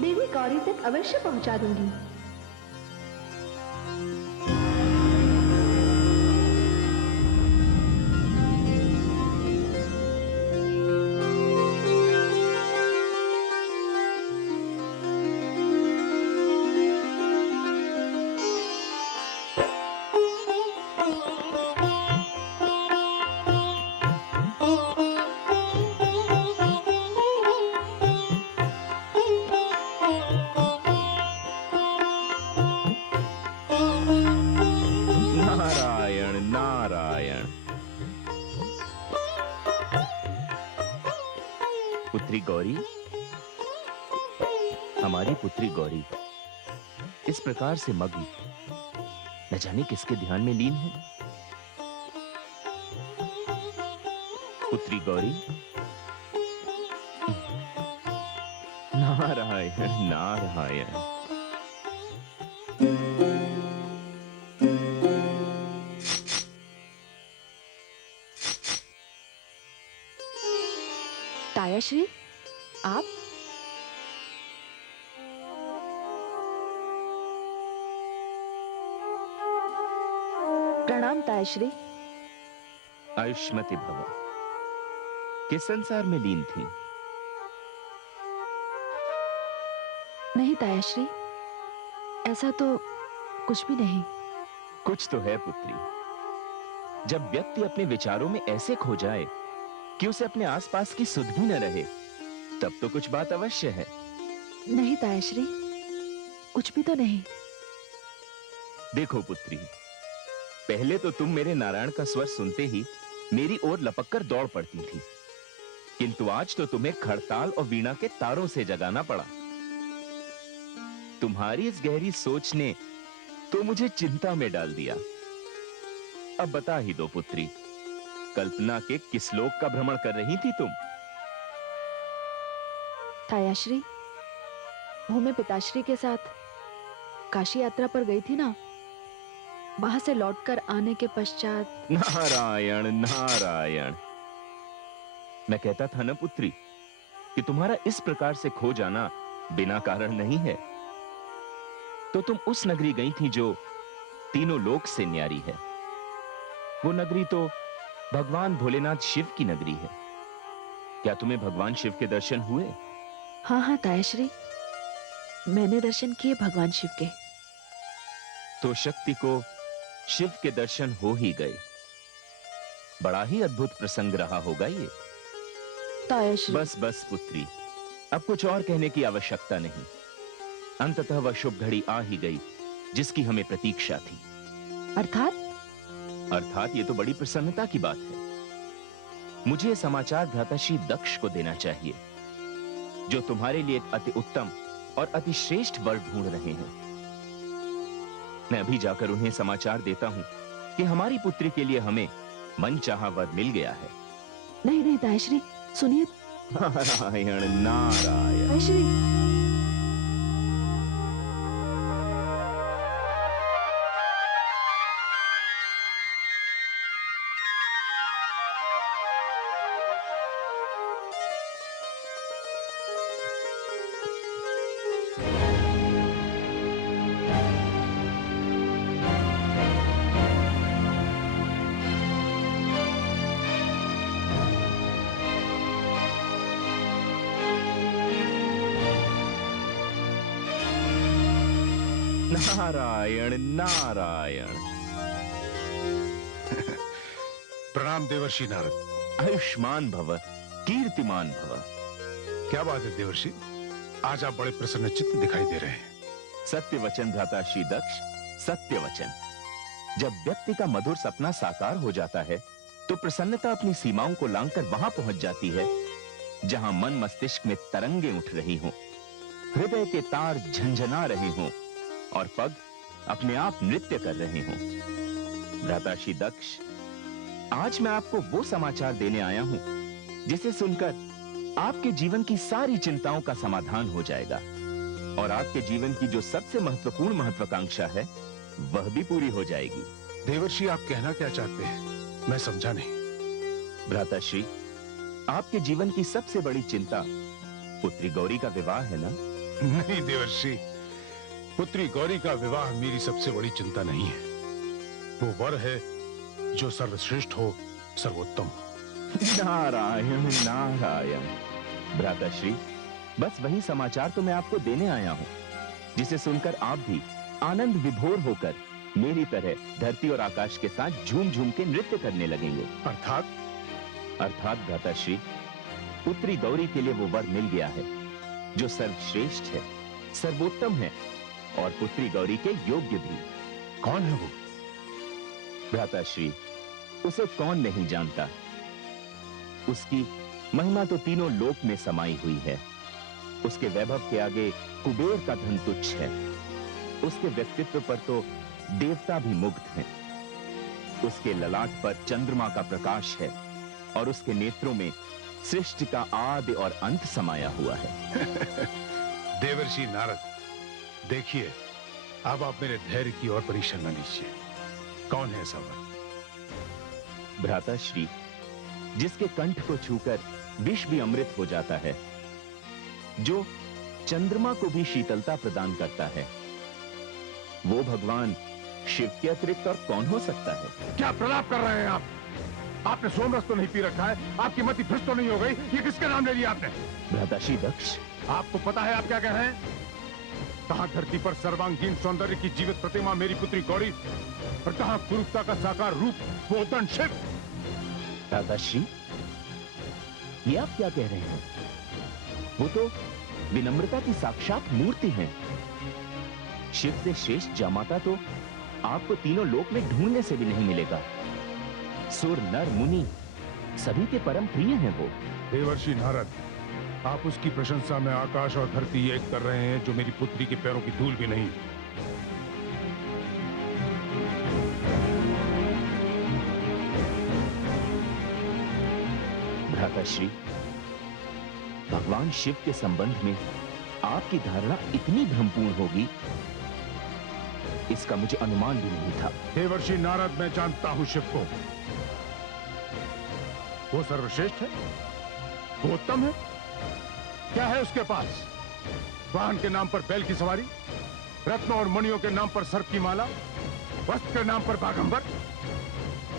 देवी गौरी तक अवश्य पहुंचा दूंगी। नारायण नारायण। पुत्री गौरी, हमारी पुत्री गौरी इस प्रकार से मग्न न जाने किसके ध्यान में लीन है। पुत्री गौरी, नारायण नारायण। तायाश्री, आप? प्रणाम तायाश्री। आयुष्मती भव। किस संसार में लीन थी? नहीं तायाश्री, ऐसा तो कुछ भी नहीं। कुछ तो है पुत्री। जब व्यक्ति अपने विचारों में ऐसे खो जाए कि उसे अपने आसपास की सुध भी न रहे, तब तो कुछ बात अवश्य है। नहीं तायाश्री, कुछ भी तो नहीं। देखो पुत्री, पहले तो तुम मेरे नारायण का स्वर सुनते ही मेरी ओर लपक कर दौड़ पड़ती थी, किंतु आज तो तुम्हें खड़ताल और वीणा के तारों से जगाना पड़ा। तुम्हारी इस गहरी सोच ने तो मुझे चिंता में डाल दिया। अब बता ही दो पुत्री, कल्पना के किस लोक का भ्रमण कर रही थी तुम? तायाश्री, वो मैं पिताश्री के साथ काशी यात्रा पर गई थी ना, वहां से लौटकर आने के पश्चात। नारायण नारायण। मैं कहता था ना पुत्री कि तुम्हारा इस प्रकार से खो जाना बिना कारण नहीं है। तो तुम उस नगरी गई थी जो तीनों लोक से न्यारी है। वो नगरी तो भगवान भोलेनाथ शिव की नगरी है। क्या तुम्हें भगवान शिव के दर्शन हुए? हाँ हाँ तायाश्री, मैंने दर्शन किए भगवान शिव के। तो शक्ति को शिव के दर्शन हो ही गए। बड़ा ही अद्भुत प्रसंग रहा होगा ये। तायाश्री, बस बस पुत्री, अब कुछ और कहने की आवश्यकता नहीं। अंततः वह शुभ घड़ी आ ही गई जिसकी हमें प्रतीक्षा थी। अर्थात ये तो बड़ी प्रसन्नता की बात है। मुझे यह समाचार भ्राताश्री दक्ष को देना चाहिए, जो तुम्हारे लिए एक अति उत्तम और अति श्रेष्ठ वर ढूंढ रहे हैं। मैं अभी जाकर उन्हें समाचार देता हूं कि हमारी पुत्री के लिए हमें मनचाहा वर मिल गया है। नहीं नहीं तायाश्री, सुनिए। नारायण नारायण। तायाश्री, नारायण नारायण। प्रणाम देवर्षि नारद। आयुष्मान भव, कीर्तिमान भव। क्या बात है देवर्षि, आज आप बड़े प्रसन्न चित्त दिखाई दे रहे हैं। सत्य वचन भ्राताश्री दक्ष, सत्य वचन। जब व्यक्ति का मधुर सपना साकार हो जाता है तो प्रसन्नता अपनी सीमाओं को लांघकर वहां पहुंच जाती है जहां मन मस्तिष्क में तरंगे उठ रही हों, हृदय के तार झंझना रहे हों और पग अपने आप नृत्य कर रहे हों। भ्राताश्री दक्ष, आज मैं आपको वो समाचार देने आया हूं जिसे सुनकर आपके जीवन की सारी चिंताओं का समाधान हो जाएगा और आपके जीवन की जो सबसे महत्वपूर्ण महत्वाकांक्षा है वह भी पूरी हो जाएगी। देवर्षि, आप कहना क्या चाहते हैं? मैं समझा नहीं। भ्राताश्री, आपके जीवन की सबसे बड़ी चिंता पुत्री गौरी का विवाह है ना? नहीं देवर्षि, पुत्री गौरी का विवाह मेरी सबसे बड़ी चिंता नहीं है। वो वर है जो सर्वश्रेष्ठ हो, सर्वोत्तम हो। नारायण नारायण। भ्राताश्री, बस वही समाचार तो मैं आपको देने आया हूं जिसे सुनकर आप भी आनंद विभोर होकर मेरी तरह धरती और आकाश के साथ झूम झूम के नृत्य करने लगेंगे। अर्थात भ्राताश्री, पुत्री गौरी के लिए वो वर मिल गया है जो सर्वश्रेष्ठ है, सर्वोत्तम है और पुत्री गौरी के योग्य भी। कौन है वो? भ्राताश्री, उसे कौन नहीं जानता। उसकी महिमा तो तीनों लोक में समाई हुई है। उसके वैभव के आगे कुबेर का धन तुच्छ है। उसके व्यक्तित्व पर तो देवता भी मुग्ध हैं। उसके ललाट पर चंद्रमा का प्रकाश है और उसके नेत्रों में सृष्टि का आदि और अंत समाया हुआ है। देवर्षि नारद, देखिए, अब आप मेरे धैर्य की और परीक्षा न लीजिए। कौन है ऐसा वर? भ्राता श्री, जिसके कंठ को छूकर विष भी अमृत हो जाता है, जो चंद्रमा को भी शीतलता प्रदान करता है, वो भगवान शिव के अतिरिक्त और कौन हो सकता है? क्या प्रलाप कर रहे हैं आप? आपने सोमरस तो नहीं पी रखा है? आपकी मति भ्रष्ट तो नहीं हो गई? ये किसका नाम ले लिया आपने? भ्राताश्री दक्ष, आपको पता है आप क्या कह रहे हैं? कहां धरती पर सर्वांगीण सौंदर्य की जीवित प्रतिमा मेरी पुत्री गौरी, और कहां कुरूपता का साकार रूप वो उद्दंड शिव? भ्राताश्री, ये आप क्या कह रहे हैं? वो तो विनम्रता की साक्षात मूर्ति हैं। शिव से श्रेष्ठ जामाता तो आपको तीनों लोक में ढूंढने से भी नहीं मिलेगा। सुर नर मुनि सभी के परम प्रिय हैं वो। देवर्षि नारद, आप उसकी प्रशंसा में आकाश और धरती एक कर रहे हैं, जो मेरी पुत्री के पैरों की धूल भी नहीं। भ्राताश्री, भगवान शिव के संबंध में आपकी धारणा इतनी भ्रमपूर्ण होगी, इसका मुझे अनुमान भी नहीं था। देवर्षि नारद, मैं जानता हूं शिव को। वो सर्वश्रेष्ठ है, वो उत्तम है। क्या है उसके पास? वाहन के नाम पर बैल की सवारी, रत्नों और मणियों के नाम पर सर्प की माला, वस्त्र के नाम पर बागंबर।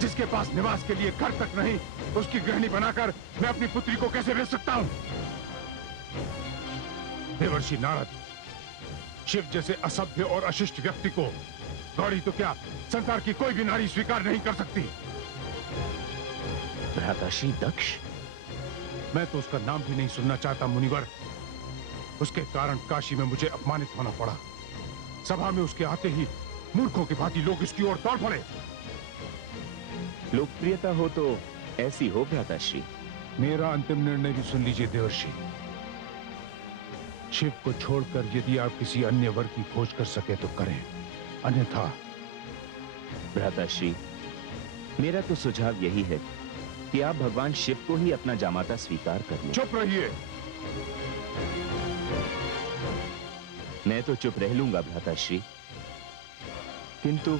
जिसके पास निवास के लिए घर तक नहीं, उसकी गृहिणी बनाकर मैं अपनी पुत्री को कैसे भेज सकता हूं? देवर्षि नारद, शिव जैसे असभ्य और अशिष्ट व्यक्ति को गौरी तो क्या, संसार की कोई भी नारी स्वीकार नहीं कर सकती। भ्राताश्री दक्ष, मैं तो उसका नाम भी नहीं सुनना चाहता मुनिवर। उसके कारण काशी में मुझे अपमानित होना पड़ा। सभा में उसके आते ही मूर्खों की भांति लोग इसकी ओर दौड़ पड़े। लोकप्रियता हो तो ऐसी हो भ्राताश्री। मेरा अंतिम निर्णय भी सुन लीजिए देवर्षि। शिव को छोड़कर यदि आप किसी अन्य वर की खोज कर सके तो करें, अन्यथा। भ्राताश्री, मेरा तो सुझाव यही है कि आप भगवान शिव को ही अपना जामाता स्वीकार कर लें। चुप रहिए। मैं तो चुप रह लूंगा भ्राताश्री, किंतु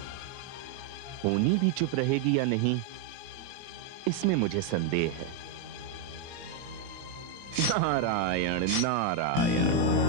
होनी भी चुप रहेगी या नहीं, इसमें मुझे संदेह है। नारायण नारायण।